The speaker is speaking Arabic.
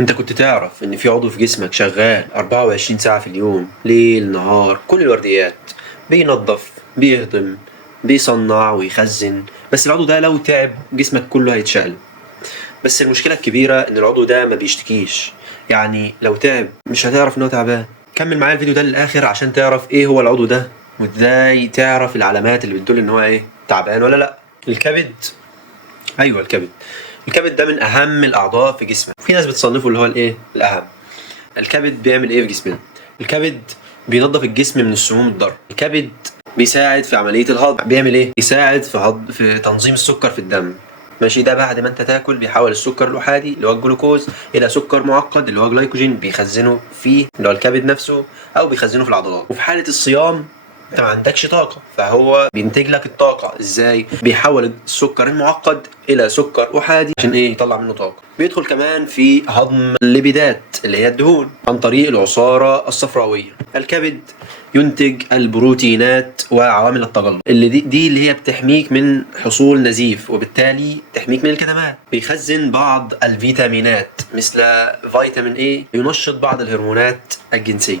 انت كنت تعرف ان في عضو في جسمك شغال 24 ساعة في اليوم، ليل نهار، كل الورديات، بينظف، بيهضم، بيصنع ويخزن. بس العضو ده لو تعب جسمك كله هيتشقلب. بس المشكلة الكبيرة ان العضو ده ما بيشتكيش، يعني لو تعب مش هتعرف ان هو تعبان. كمل معايا الفيديو ده للاخر عشان تعرف ايه هو العضو ده، وازاي تعرف العلامات اللي بتدل ان هو ايه، تعبان ولا لا. الكبد. ايوه الكبد. الكبد ده من اهم الاعضاء في جسمك، في ناس بتصنفه اللي هو الايه الاهم. الكبد بيعمل ايه في جسمنا؟ الكبد بينظف الجسم من السموم الضاره. الكبد بيساعد في عمليه الهضم. بيعمل ايه؟ بيساعد في تنظيم السكر في الدم. ماشي، ده بعد ما انت تاكل بيحول السكر الاحادي اللي هو الجلوكوز الى سكر معقد اللي هو جلايكوجين، بيخزنه فيه اللي هو الكبد نفسه، او بيخزنه في العضلات. وفي حاله الصيام انت ما عندكش طاقه، فهو بينتج لك الطاقه ازاي؟ بيحول السكر المعقد الى سكر احادي عشان ايه؟ يطلع منه طاقه. بيدخل كمان في هضم الليبيدات اللي هي الدهون عن طريق العصاره الصفراويه. الكبد ينتج البروتينات وعوامل التجلط دي اللي هي بتحميك من حصول نزيف، وبالتالي تحميك من الكدمات. بيخزن بعض الفيتامينات مثل فيتامين اي، ينشط بعض الهرمونات الجنسيه.